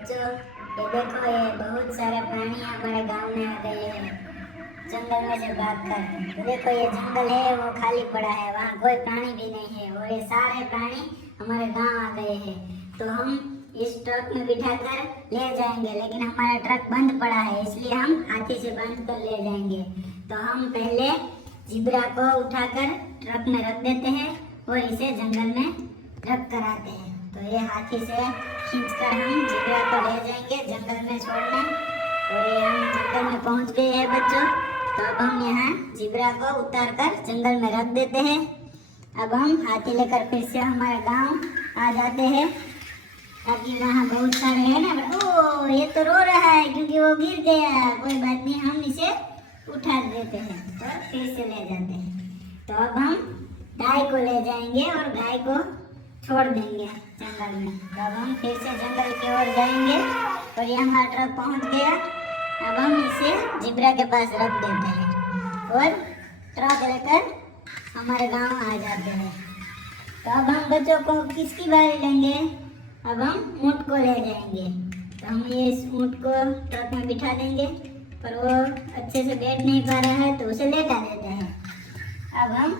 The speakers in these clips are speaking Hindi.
बच्चों, ये देखो, ये बहुत सारे प्राणी हमारे गांव में आ गए हैं जंगल में से भागकर। देखो, ये जंगल है वो खाली पड़ा है, वहाँ कोई प्राणी भी नहीं है और ये सारे प्राणी हमारे गांव आ गए हैं। तो हम इस ट्रक में बिठाकर ले जाएंगे, लेकिन हमारा ट्रक बंद पड़ा है, इसलिए हम हाथी से बांध कर ले जाएंगे। तो हम पहले जिब्रा को उठाकर ट्रक में रख देते हैं और इसे जंगल में रख कर आते हैं। तो ये हाथी से खींचकर हम जिब्रा को ले जाएंगे जंगल में छोड़ने। और ये हम जंगल में पहुंच गए हैं बच्चों। तो अब हम यहाँ जिब्रा को उतार कर जंगल में रख देते हैं। अब हम हाथी लेकर फिर से हमारे गांव आ जाते हैं, ताकि वहाँ बहुत सारे है ना। ओ, ये तो रो रहा है क्योंकि वो गिर गया। कोई बात नहीं, हम इसे उठा देते हैं तो फिर से ले जाते हैं। तो अब हम गाय को ले जाएंगे और गाय को छोड़ देंगे जंगल में। तो अब हम फिर से जंगल की ओर जाएंगे और ये हमारा ट्रक पहुंच गया। अब हम इसे जिब्रा के पास रख देते हैं और ट्रक लेकर हमारे गांव आ जाते हैं। तो अब हम बच्चों को किसकी बारी लेंगे? अब हम ऊँट को ले जाएंगे। तो हम ये इस ऊँट को ट्रक में बिठा देंगे, पर वो अच्छे से बैठ नहीं पा रहा है तो उसे लेटा देते हैं। अब हम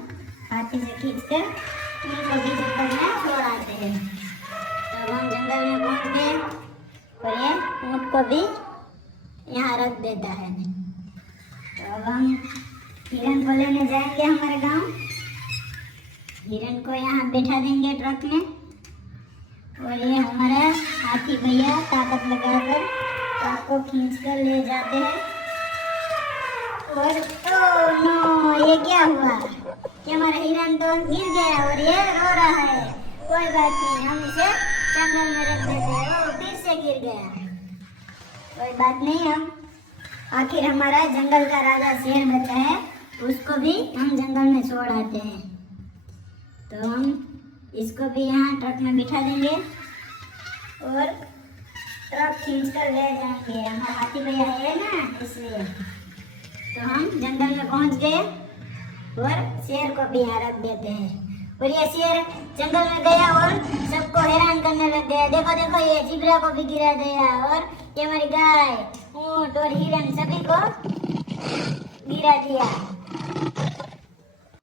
हाथी से खींचकर उनको भी जंगल में छोड़ आते हैं। तो अब हम जंगल में पहुंच गए और ये ऊँट को भी यहाँ रख देता है। तो अब हम हिरन को लेने जाएंगे हमारे गांव। हिरन को यहाँ बैठा देंगे ट्रक में और ये हमारा हाथी भैया ताकत लगाकर ट्रक को खींचकर ले जाते हैं। और ओह नो, ये क्या हुआ कि हमारा हिरन तो गिर गया और ये रो रहा है। कोई बात नहीं, हम इसे जंगल में रख देते हैं। वो फिर से गिर गया, कोई बात नहीं। हम आखिर हमारा जंगल का राजा शेर बचा है, उसको भी हम जंगल में छोड़ आते हैं। तो हम इसको भी यहाँ ट्रक में बिठा देंगे और ट्रक खींचकर ले जाएंगे। हमारा हाथी भैया है ना, इसलिए। तो हम जंगल में पहुंच गए और शेर को भी यहाँ रख देते हैं। और ये शेर जंगल में गया और सबको हैरान करने लग गया। देखो देखो, ये जिब्रा को भी गिरा दिया और ये हमारी गाय, ऊँट और हिरन सभी को गिरा दिया।